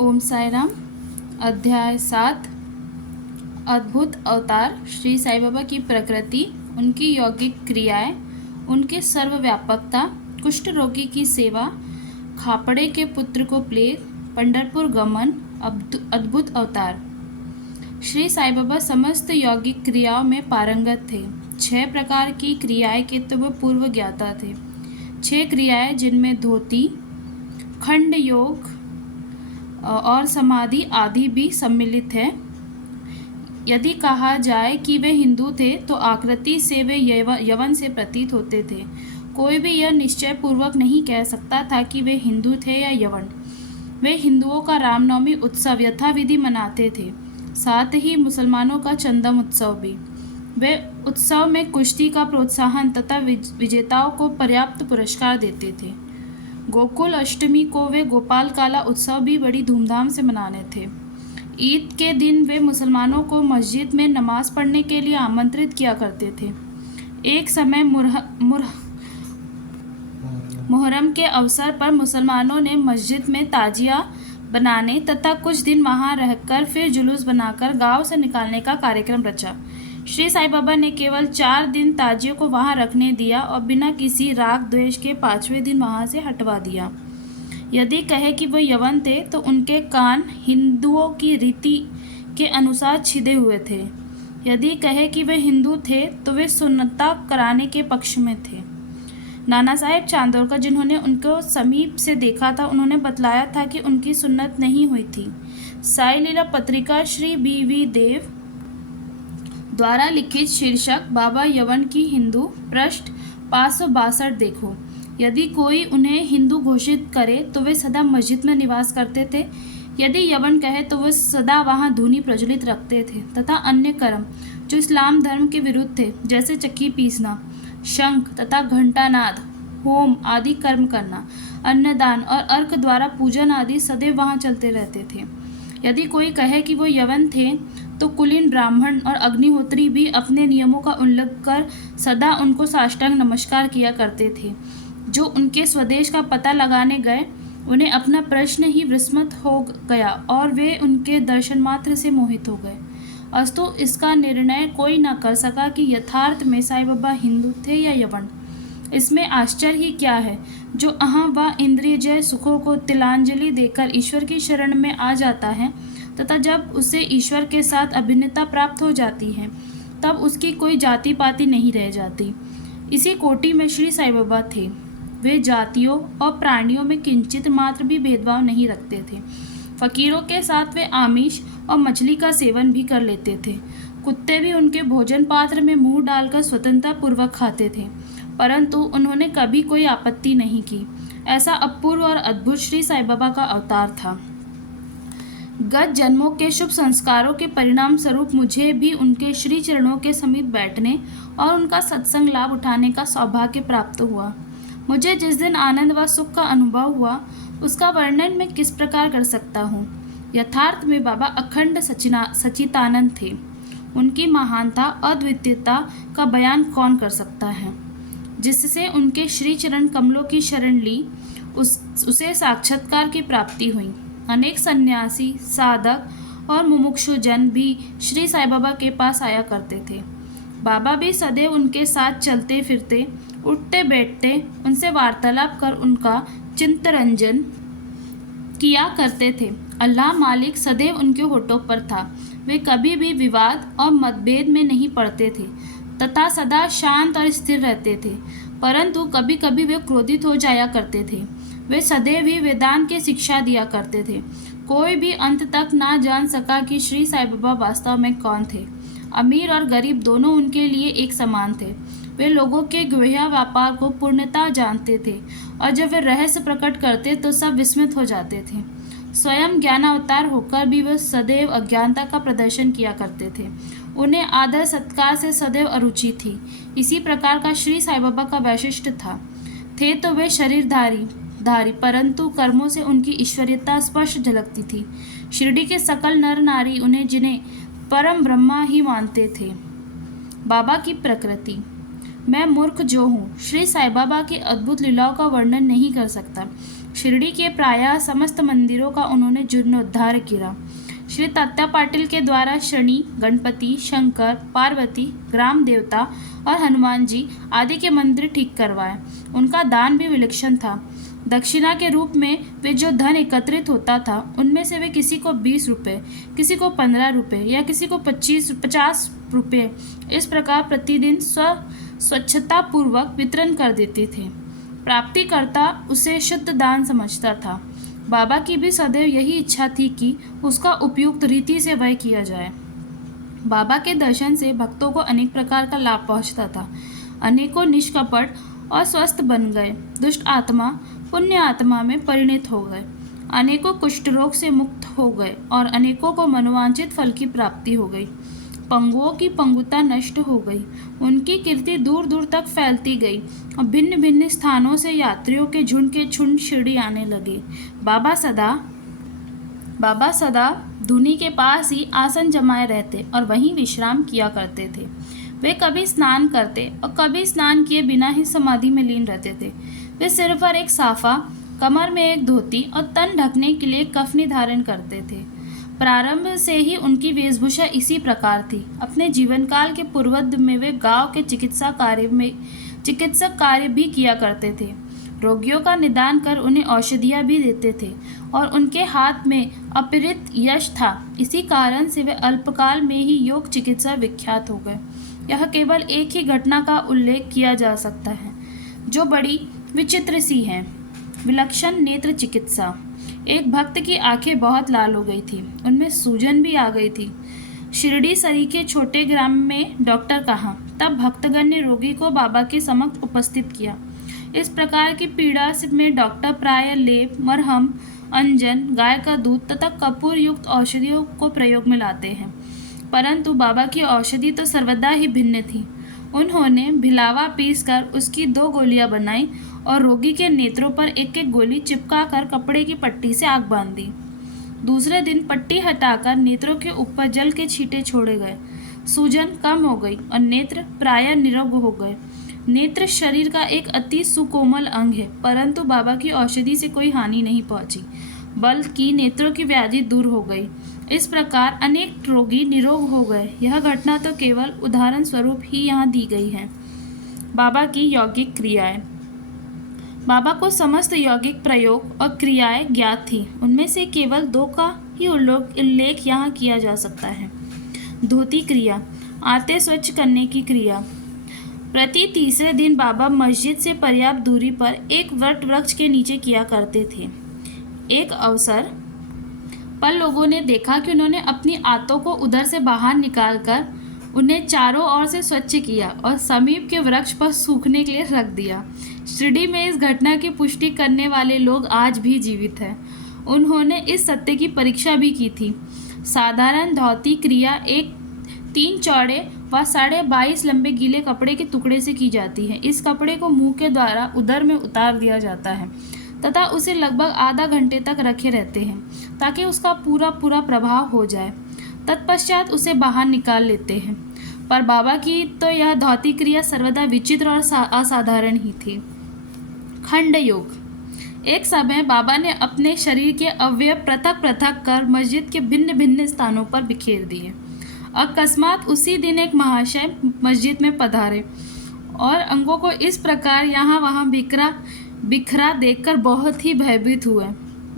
ओम साई राम। अध्याय 7। अद्भुत अवतार। श्री साईं बाबा की प्रकृति, उनकी यौगिक क्रियाएं, उनके सर्वव्यापकता, कुष्ठ रोगी की सेवा, खापड़े के पुत्र को प्लेग, पंढरपुर गमन, अद्भुत अवतार। श्री साईं बाबा समस्त यौगिक क्रियाओं में पारंगत थे। 6 प्रकार की क्रियाएं के तो वह पूर्व ज्ञाता थे। 6 क्रियाएं जिनमें धोती, खंड योग और समाधि आदि भी सम्मिलित है। यदि कहा जाए कि वे हिंदू थे तो आकृति से वे यवन से प्रतीत होते थे। कोई भी यह निश्चय पूर्वक नहीं कह सकता था कि वे हिंदू थे या यवन। वे हिंदुओं का रामनवमी उत्सव यथाविधि मनाते थे, साथ ही मुसलमानों का चंदम उत्सव भी। वे उत्सव में कुश्ती का प्रोत्साहन तथा विजेताओं को पर्याप्त पुरस्कार देते थे। गोकुल अष्टमी को वे गोपाल काला उत्सव भी बड़ी धूमधाम से मनाने थे। ईद के दिन वे मुसलमानों को मस्जिद में नमाज पढ़ने के लिए आमंत्रित किया करते थे। एक समय मुहर्रम के अवसर पर मुसलमानों ने मस्जिद में ताजिया बनाने तथा कुछ दिन वहां रहकर फिर जुलूस बनाकर गांव से निकालने का कार्यक्रम रचा। श्री साईं बाबा ने केवल 4 दिन ताजियों को वहां रखने दिया और बिना किसी राग द्वेष के 5वें दिन वहां से हटवा दिया। यदि कहे कि वो यवन थे तो उनके कान हिंदुओं की रीति के अनुसार छिदे हुए थे। यदि कहे कि वे हिंदू थे तो वे सुन्नता कराने के पक्ष में थे। नाना साहेब चांदोरकर, जिन्होंने उनको समीप से देखा था, उन्होंने बतलाया था कि उनकी सुन्नत नहीं हुई थी। साई लीला पत्रिका श्री BV देव द्वारा लिखित शीर्षक बाबा यवन की हिंदू, पृष्ठ 562 देखो। यदि कोई उन्हें हिंदू घोषित करे तो वे सदा मस्जिद में निवास करते थे। यदि यवन कहे तो वे सदा वहां धूनी प्रज्वलित रखते थे तथा अन्य कर्म जो इस्लाम धर्म के विरुद्ध थे, जैसे चक्की पीसना, शंख तथा घंटानाद, होम आदि कर्म करना, अन्नदान और अर्क द्वारा पूजन आदि सदैव वहां चलते रहते थे। यदि कोई कहे कि वो यवन थे तो कुलीन ब्राह्मण और अग्निहोत्री भी अपने नियमों का उल्लंघन कर सदा उनको साष्टांग नमस्कार किया करते थे। जो उनके स्वदेश का पता लगाने गए, उन्हें अपना प्रश्न ही विस्मृत हो गया और वे उनके दर्शन मात्र से मोहित हो गए। अस्तु इसका निर्णय कोई न कर सका कि यथार्थ में साईं बाबा हिंदू थे या यवन। इसमें आश्चर्य ही क्या है। जो अहं व इंद्रियजय सुखों को तिलांजलि देकर ईश्वर की शरण में आ जाता है तथा जब उसे ईश्वर के साथ अभिन्नता प्राप्त हो जाती है, तब उसकी कोई जाति पाति नहीं रह जाती। इसी कोटि में श्री साईं बाबा थे। वे जातियों और प्राणियों में किंचित मात्र भी भेदभाव नहीं रखते थे। फकीरों के साथ वे आमिष और मछली का सेवन भी कर लेते थे। कुत्ते भी उनके भोजन पात्र में मुंह डालकर स्वतंत्रता पूर्वक खाते थे, परंतु उन्होंने कभी कोई आपत्ति नहीं की। ऐसा अपूर्व और अद्भुत श्री साईं बाबा का अवतार था। गत जन्मों के शुभ संस्कारों के परिणाम स्वरूप मुझे भी उनके श्री चरणों के समीप बैठने और उनका सत्संग लाभ उठाने का सौभाग्य प्राप्त हुआ। मुझे जिस दिन आनंद व सुख का अनुभव हुआ, उसका वर्णन मैं किस प्रकार कर सकता हूँ। यथार्थ में बाबा अखंड सच्चिदानंद थे। उनकी महानता, अद्वितीयता का बयान कौन कर सकता है। जिससे उनके श्री चरण कमलों की शरण ली, उसे साक्षात्कार की प्राप्ति हुई। अनेक सन्यासी, साधक और मुमुक्षु जन भी श्री साईं बाबा के पास आया करते थे। बाबा भी सदैव उनके साथ चलते फिरते, उठते बैठते, उनसे वार्तालाप कर उनका चित्तरंजन किया करते थे। अल्लाह मालिक सदैव उनके होठों पर था। वे कभी भी विवाद और मतभेद में नहीं पड़ते थे तथा सदा शांत और स्थिर रहते थे, परंतु कभी कभी वे क्रोधित हो जाया करते थे। वे सदैव ही वेदांत की शिक्षा दिया करते थे। कोई भी अंत तक ना जान सका कि श्री साईं बाबा वास्तव में कौन थे। अमीर और गरीब दोनों उनके लिए एक समान थे। वे लोगों के गुह्य व्यापार को पूर्णतः जानते थे और जब वे रहस्य प्रकट करते तो सब विस्मित हो जाते थे। स्वयं ज्ञानावतार होकर भी वे सदैव अज्ञानता का प्रदर्शन किया करते थे। उन्हें आदर सत्कार से सदैव अरुचि थी। इसी प्रकार का श्री साईं बाबा का वैशिष्ट्य था। थे तो वे शरीरधारी, परंतु कर्मों से उनकी ईश्वरीयता स्पष्ट झलकती थी। शिरडी के सकल नर नारी जिन्हें परम ब्रह्मा ही मानते थे। बाबा की प्रकृति। मैं मूर्ख जो हूँ श्री साईं बाबा की अद्भुत लीलाओं का वर्णन नहीं कर सकता। शिरडी के प्रायः समस्त मंदिरों का उन्होंने जीर्णोद्धार किया। श्री तात्या पाटिल के द्वारा शनि, गणपति, शंकर, पार्वती, ग्राम देवता और हनुमान जी आदि के मंदिर ठीक करवाए। उनका दान भी विलक्षण था। दक्षिणा के रूप में वे जो धन एकत्रित होता था उनमें से वे किसी को 20 रुपये, किसी को 15 रुपये या किसी को 50 रुपये इस प्रकार प्रतिदिन स्वच्छतापूर्वक वितरण कर देते थे। प्राप्तिकर्ता उसे शुद्ध दान समझता था। बाबा की भी सदैव यही इच्छा थी कि उसका उपयुक्त रीति से व्यय किया जाए। बाबा के दर्शन से भक्तों को अनेक प्रकार का लाभ पहुंचता था। अनेकों निष्कपट और स्वस्थ बन गए। दुष्ट आत्मा पुण्य आत्मा में परिणत हो गए। अनेकों कुष्ठ रोग से मुक्त हो गए और अनेकों को मनोवांछित फल की प्राप्ति हो गई। पंगुओं की पंगुता नष्ट हो गई। उनकी कीर्ति दूर दूर तक फैलती गई और भिन्न भिन्न स्थानों से यात्रियों के झुंड शिरडी आने लगे। बाबा सदा धुनी के पास ही आसन जमाए रहते और वहीं विश्राम किया करते थे। वे कभी स्नान करते और कभी स्नान किए बिना ही समाधि में लीन रहते थे। वे सिर पर एक साफा, कमर में एक धोती और तन ढकने के लिए कफनी धारण करते थे। प्रारंभ से ही उनकी वेशभूषा इसी प्रकार थी। अपने जीवन काल के पूर्वार्ध में वे गांव के चिकित्सक कार्य भी किया करते थे। रोगियों का निदान कर उन्हें औषधियाँ भी देते थे और उनके हाथ में अपरित यश था। इसी कारण से वे अल्पकाल में ही योग चिकित्सा विख्यात हो गए। यह केवल एक ही घटना का उल्लेख किया जा सकता है जो बड़ी विचित्र सी है। विलक्षण नेत्र चिकित्सा। एक भक्त की आंखें बहुत लाल हो गई थी, उनमें सूजन भी आ गई थी। शिरडी सरीखे छोटे ग्राम में डॉक्टर कहाँ, तब भक्तगण ने रोगी को बाबा के समक्ष उपस्थित किया। इस प्रकार की पीड़ा में डॉक्टर प्राय लेप, मरहम, अंजन, गाय का दूध तथा कपूर युक्त औषधियों को प्रयोग में लाते हैं, परंतु बाबा की औषधि तो सर्वदा ही भिन्न थी। उन्होंने भिलावा पीसकर उसकी 2 गोलियां बनाई और रोगी के नेत्रों पर एक एक गोली चिपकाकर कपड़े की पट्टी से आग बांध दी। दूसरे दिन पट्टी हटाकर नेत्रों के ऊपर जल के छींटे छोड़े गए। सूजन कम हो गई और नेत्र प्रायः निरोग हो गए। नेत्र शरीर का एक अति सुकोमल अंग है, परंतु बाबा की औषधि से कोई हानि नहीं पहुंची, बल्कि नेत्रों की व्याधि दूर हो गई। इस प्रकार अनेक रोगी निरोग हो गए। यह घटना तो केवल उदाहरण स्वरूप ही यहाँ दी गई है। बाबा की यौगिक क्रियाएं। बाबा को समस्त यौगिक प्रयोग और क्रियाएं ज्ञात थी। उनमें से केवल 2 का ही उल्लेख यहाँ किया जा सकता है। धोती क्रिया, आते स्वच्छ करने की क्रिया। प्रति तीसरे दिन बाबा मस्जिद से पर्याप्त दूरी पर एक वट वृक्ष के नीचे किया करते थे। एक अवसर पर लोगों ने देखा कि उन्होंने अपनी आंतों को उधर से बाहर निकालकर उन्हें चारों ओर से स्वच्छ किया और समीप के वृक्ष पर सूखने के लिए रख दिया। शिरडी में इस घटना की पुष्टि करने वाले लोग आज भी जीवित हैं। उन्होंने इस सत्य की परीक्षा भी की थी। साधारण धोती क्रिया एक 3 चौड़े व 22.5 लंबे गीले कपड़े के टुकड़े से की जाती है। इस कपड़े को मुंह के द्वारा उदर में उतार दिया जाता है तथा उसे लगभग आधा घंटे तक रखे रहते हैं ताकि उसका पूरा प्रभाव हो जाए। तत्पश्चात उसे बाहर निकाल लेते हैं। पर बाबा की तो यह धौती क्रिया सर्वदा विचित्र और असाधारण ही थी। खंड योग। एक समय बाबा ने अपने शरीर के अवयव पृथक पृथक कर मस्जिद के भिन्न भिन्न स्थानों पर बिखेर दिए। अकस्मात उसी दिन एक महाशय मस्जिद में पधारे और अंगों को इस प्रकार यहाँ वहाँ बिखरा देखकर बहुत ही भयभीत हुए।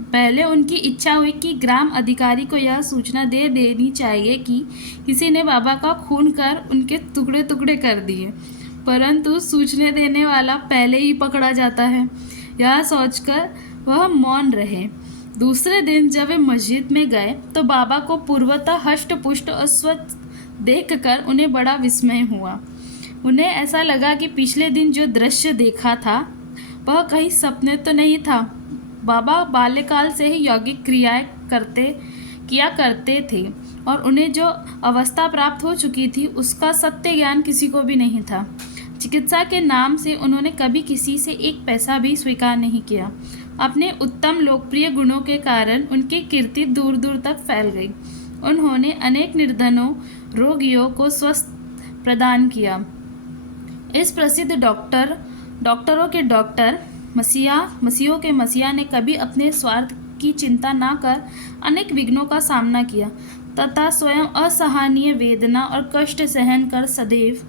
पहले उनकी इच्छा हुई कि ग्राम अधिकारी को यह सूचना दे देनी चाहिए कि किसी ने बाबा का खून कर उनके टुकड़े टुकड़े कर दिए, परंतु सूचना देने वाला पहले ही पकड़ा जाता है। यह सोचकर वह मौन रहे। दूसरे दिन जब वे मस्जिद में गए तो बाबा को पूर्वतः हष्ट पुष्ट और स्वच्छ देखकर उन्हें बड़ा विस्मय हुआ। उन्हें ऐसा लगा कि पिछले दिन जो दृश्य देखा था वह कहीं सपने तो नहीं था। बाबा बाल्यकाल से ही यौगिक क्रियाएं किया करते थे और उन्हें जो अवस्था प्राप्त हो चुकी थी उसका सत्य ज्ञान किसी को भी नहीं था। चिकित्सा के नाम से उन्होंने कभी किसी से एक पैसा भी स्वीकार नहीं किया। अपने उत्तम लोकप्रिय गुणों के कारण उनकी कीर्ति दूर दूर तक फैल गई। उन्होंने अनेक निर्धनों रोगियों को स्वस्थ प्रदान किया। इस प्रसिद्ध डॉक्टरों के डॉक्टर मसीहों के मसीहा ने कभी अपने स्वार्थ की चिंता न कर अनेक विघ्नों का सामना किया तथा स्वयं असहनीय वेदना और कष्ट सहन कर सदैव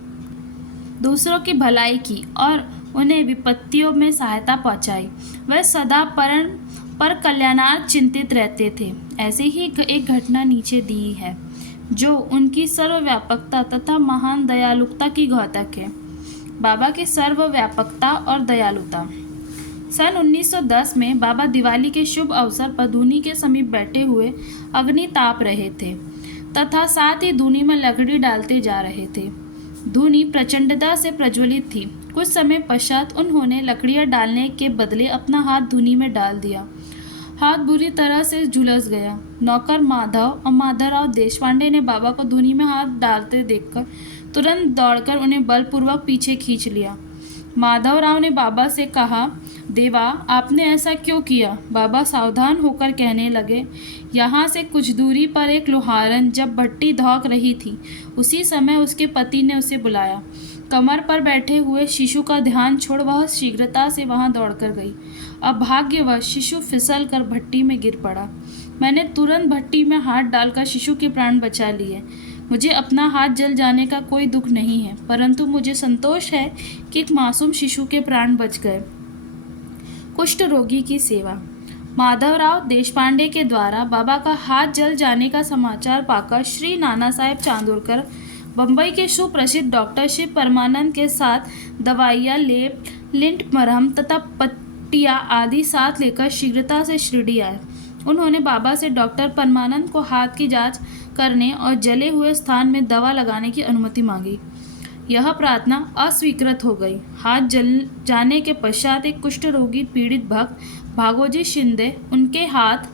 दूसरों की भलाई की और उन्हें विपत्तियों में सहायता पहुंचाई। वह सदा पर कल्याणार्थ चिंतित रहते थे। ऐसे ही एक घटना नीचे दी है जो उनकी सर्वव्यापकता तथा महान दयालुता की द्योतक है। बाबा की सर्वव्यापकता और दयालुता। सन 1910 में बाबा दिवाली के शुभ अवसर पर धूनी के समीप बैठे हुए अग्नि ताप रहे थे तथा साथ ही धूनी में लकड़ी डालते जा रहे थे। धूनी प्रचंडता से प्रज्वलित थी। कुछ समय पश्चात उन्होंने लकड़ियां डालने के बदले अपना हाथ धूनी में डाल दिया। हाथ बुरी तरह से झुलस गया। नौकर माधव और माधवराव देशपांडे ने बाबा को धूनी में हाथ डालते देखकर तुरंत दौड़कर उन्हें बलपूर्वक पीछे खींच लिया। माधवराव ने बाबा से कहा, देवा, आपने ऐसा क्यों किया? बाबा सावधान होकर कहने लगे, यहाँ से कुछ दूरी पर एक लोहारन जब भट्टी धौक रही थी, उसी समय उसके पति ने उसे बुलाया। कमर पर बैठे हुए शिशु का ध्यान छोड़ वह शीघ्रता से वहां दौड़कर गई। अभाग्यवश शिशु फिसल कर भट्टी में गिर पड़ा। मैंने तुरंत भट्टी में हाथ डालकर शिशु के प्राण बचा लिए। मुझे अपना हाथ जल जाने का कोई दुख नहीं है, परंतु मुझे संतोष है कि एक मासूम शिशु के प्राण बच गए। कुष्ठ रोगी की सेवा। माधवराव देशपांडे के द्वारा बाबा का हाथ जल जाने का समाचार पाकर श्री नाना साहेब चांदोरकर बम्बई के सुप्रसिद्ध डॉक्टर शिव परमानंद के साथ दवाइयाँ, लेप, लिंट, मरहम तथा पट्टियाँ आदि साथ लेकर शीघ्रता से शिरडी आए। उन्होंने बाबा से डॉक्टर परमानंद को हाथ की जांच करने और जले हुए स्थान में दवा लगाने की अनुमति मांगी। यह प्रार्थना अस्वीकृत हो गई। हाथ जल जाने के पश्चात एक कुष्ठ रोगी पीड़ित भक्त भागोजी शिंदे उनके हाथ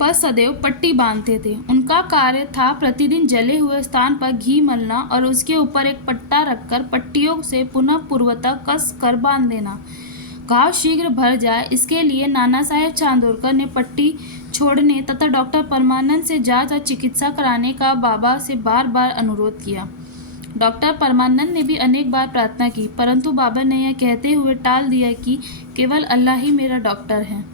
पर सदैव पट्टी बांधते थे। उनका कार्य था प्रतिदिन जले हुए स्थान पर घी मलना और उसके ऊपर एक पट्टा रखकर पट्टियों से पुनः पूर्वतः कस कर बांध देना। घाव शीघ्र भर जाए, इसके लिए नाना साहेब चांदोरकर ने पट्टी छोड़ने तथा डॉक्टर परमानंद से जांच और चिकित्सा कराने का बाबा से बार बार अनुरोध किया। डॉक्टर परमानंद ने भी अनेक बार प्रार्थना की, परंतु बाबा ने यह कहते हुए टाल दिया कि केवल अल्लाह ही मेरा डॉक्टर है।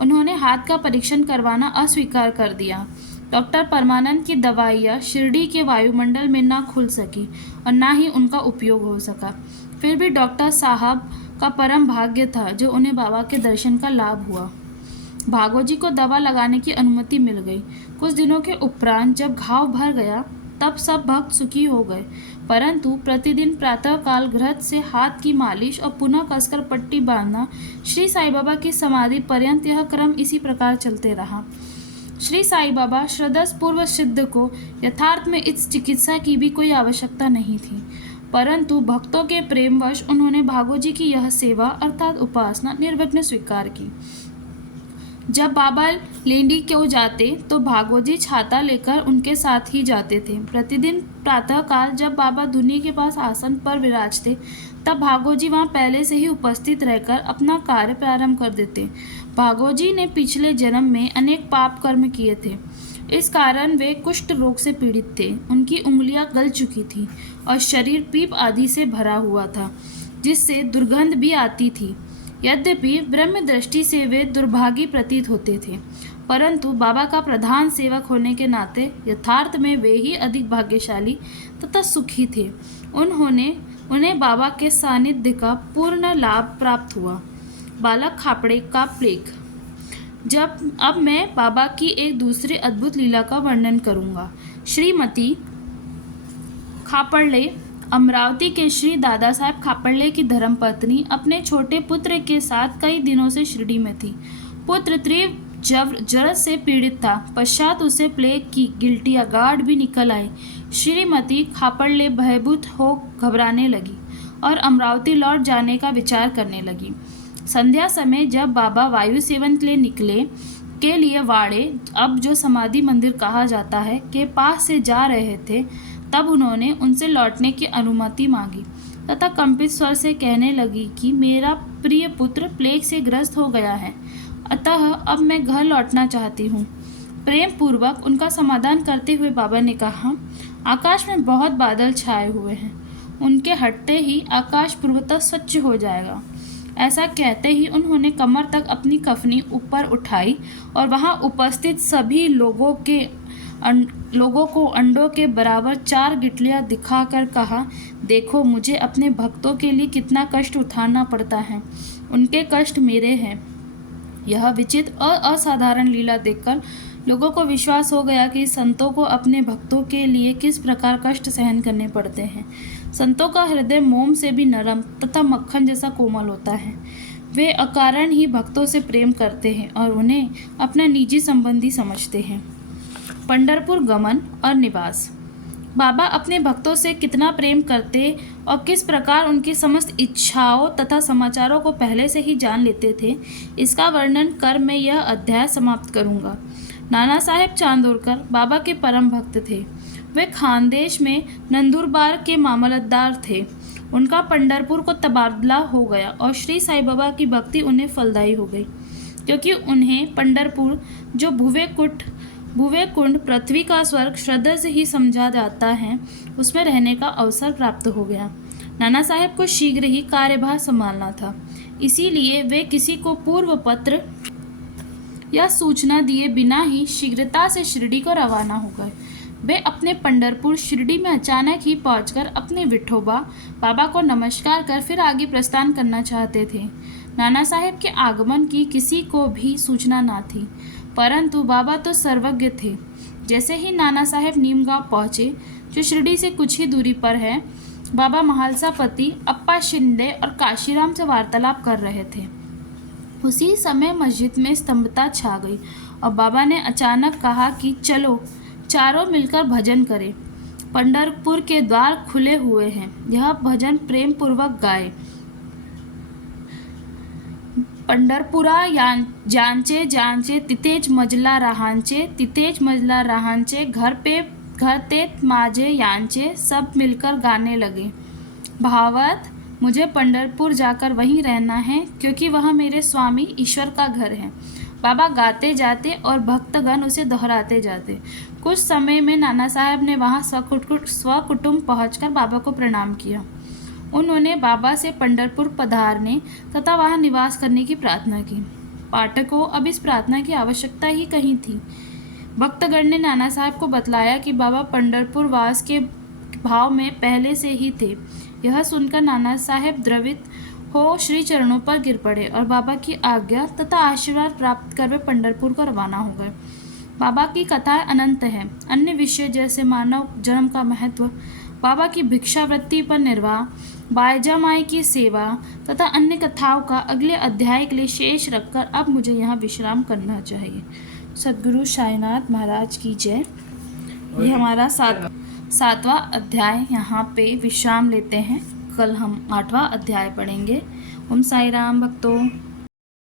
उन्होंने हाथ का परीक्षण करवाना अस्वीकार कर दिया। डॉक्टर परमानंद की दवाइयाँ शिरडी के वायुमंडल में न खुल सकी और न ही उनका उपयोग हो सका। फिर भी डॉक्टर साहब का परम भाग्य था जो उन्हें बाबा के दर्शन का लाभ हुआ। भागोजी को दवा लगाने की अनुमति मिल गई। कुछ दिनों के उपरांत जब घाव भर गया तब सब भक्त सुखी हो गए, परंतु प्रतिदिन प्रातःकाल घृत से हाथ की मालिश और पुनः कसकर पट्टी बांधना श्री साईं बाबा की समाधि पर्यंत यह क्रम इसी प्रकार चलते रहा। श्री साईं बाबा श्रद्धापूर्वक सिद्ध को यथार्थ में इस चिकित्सा की भी कोई आवश्यकता नहीं थी, परंतु भक्तों के प्रेमवश उन्होंने भागोजी की यह सेवा अर्थात उपासना निर्विघ्न स्वीकार की। जब बाबा लेंडी क्यों जाते तो भागोजी छाता लेकर उनके साथ ही जाते थे। प्रतिदिन प्रातःकाल जब बाबा धुनी के पास आसन पर विराजते तब भागोजी वहां पहले से ही उपस्थित रहकर अपना कार्य प्रारंभ कर देते। भागोजी ने पिछले जन्म में अनेक पाप कर्म किए थे, इस कारण वे कुष्ठ रोग से पीड़ित थे। उनकी उंगलियां गल चुकी थी और शरीर पीप आदि से भरा हुआ था, जिससे दुर्गंध भी आती थी। यद्यपि ब्रह्म दृष्टि से वे दुर्भागी प्रतीत होते थे, परंतु बाबा का प्रधान सेवक होने के नाते यथार्थ में वे ही अधिक भाग्यशाली तथा सुखी थे। उन्हें बाबा के सानिध्य का पूर्ण लाभ प्राप्त हुआ। बालक खापड़े का प्लेग। अब मैं बाबा की एक दूसरी अद्भुत लीला का वर्णन करूंगा। श्रीमती खापड़ले अमरावती के श्री दादा साहब खापड़ले की धर्मपत्नी अपने छोटे पुत्र के साथ कई दिनों से शिरडी में थी। पुत्र तीव्र ज्वर से पीड़ित था। पश्चात उसे प्लेग की गिल्टियाँ गाढ़ भी निकल आई। श्रीमती खापड़ले भयभीत हो घबराने लगी और अमरावती लौट जाने का विचार करने लगी। संध्या समय जब बाबा वायु सेवन के लिए वाड़े, अब जो समाधि मंदिर कहा जाता है, के पास से जा रहे थे, तब उन्होंने उनसे लौटने की अनुमति मांगी तथा कंपित स्वर से कहने लगी कि मेरा प्रिय पुत्र प्लेग से ग्रस्त हो गया है, अतः अब मैं घर लौटना चाहती हूँ। प्रेम पूर्वक उनका समाधान करते हुए बाबा ने कहा, आकाश में बहुत बादल छाए हुए हैं उनके हटते ही आकाश पूर्वतः स्वच्छ हो जाएगा। ऐसा कहते ही उन्होंने कमर तक अपनी कफनी ऊपर उठाई और वहां उपस्थित सभी लोगों को अंडों के बराबर 4 गिटलियां दिखाकर कहा, देखो मुझे अपने भक्तों के लिए कितना कष्ट उठाना पड़ता है, उनके कष्ट मेरे हैं। यह विचित्र और असाधारण लीला देखकर लोगों को विश्वास हो गया कि संतों को अपने भक्तों के लिए किस प्रकार कष्ट सहन करने पड़ते हैं। संतों का हृदय मोम से भी नरम तथा मक्खन जैसा कोमल होता है। वे अकारण ही भक्तों से प्रेम करते हैं और उन्हें अपना निजी संबंधी समझते हैं। पंढरपुर गमन और निवास। बाबा अपने भक्तों से कितना प्रेम करते और किस प्रकार उनकी समस्त इच्छाओं तथा समाचारों को पहले से ही जान लेते थे, इसका वर्णन कर मैं यह अध्याय समाप्त करूंगा। नाना साहेब चांदोरकर बाबा के परम भक्त थे। वे खानदेश में नंदुरबार के मामलतदार थे। उनका पंढरपुर को तबादला हो गया और श्री साईं बाबा की भक्ति उन्हें फलदायी हो गई, क्योंकि उन्हें पंढरपुर, जो भुवे कुंड पृथ्वी का स्वर्ग श्रद्धा से ही समझा जाता है, उसमें रहने का अवसर प्राप्त हो गया। नाना साहेब को शीघ्र ही कार्यभार संभालना था, इसीलिए वे किसी को पूर्व पत्र या सूचना दिए बिना ही शीघ्रता से शिरडी को रवाना हो गए। वे अपने पंढरपुर शिरडी में अचानक ही पहुंचकर अपने विठोबा बाबा को नमस्कार कर फिर आगे प्रस्थान करना चाहते थे। नाना साहेब के आगमन की किसी को भी सूचना न थी, परंतु बाबा तो सर्वज्ञ थे। जैसे ही नाना साहेब नीमगांव पहुंचे, जो शिरडी से कुछ ही दूरी पर है, बाबा महालसापति, अप्पा शिंदे और काशीराम से वार्तालाप कर रहे थे। उसी समय मस्जिद में स्तंभता छा गई और बाबा ने अचानक कहा कि चलो चारों मिलकर भजन करें। पंढरपुर के द्वार खुले हुए हैं, यह भजन प्रेम पूर्वक गाए। पंढरपुरा जानचे जानचे तिथेच मजला रहांचे घर ते माझे यांचे, सब मिलकर गाने लगे। भावार्थ, मुझे पंढरपुर जाकर वहीं रहना है, क्योंकि वह मेरे स्वामी ईश्वर का घर है। बाबा गाते जाते और भक्तगण उसे दोहराते जाते। कुछ समय में नाना साहब ने वहां स्वकुटुंब पहुंचकर बाबा को प्रणाम किया। उन्होंने बाबा से पंढरपुर पधारने तथा वहां निवास करने की प्रार्थना की। पाठकों, अब इस प्रार्थना की आवश्यकता ही कहीं थी। भक्तगण ने नाना साहब को बतलाया कि बाबा पंढरपुर वास के भाव में पहले से ही थे। यह सुनकर नाना साहेब द्रवित हो श्री चरणों पर गिर पड़े और बाबा की आज्ञा तथा आशीर्वाद प्राप्त कर वे पंढरपुर को रवाना हो गए। बाबा की कथाएं अनंत हैं। अन्य विषय जैसे मानव जन्म का महत्व, बाबा की भिक्षावृत्ति पर निर्वाह, बायजा माई की सेवा तथा अन्य कथाओं का अगले अध्याय के लिए शेष रखकर अब मुझे यहाँ विश्राम करना चाहिए। सद्गुरु साईनाथ महाराज की जय। ये हमारा 7वां अध्याय यहाँ पे विश्राम लेते हैं। कल हम 8वां अध्याय पढ़ेंगे। ओम साई राम भक्तों।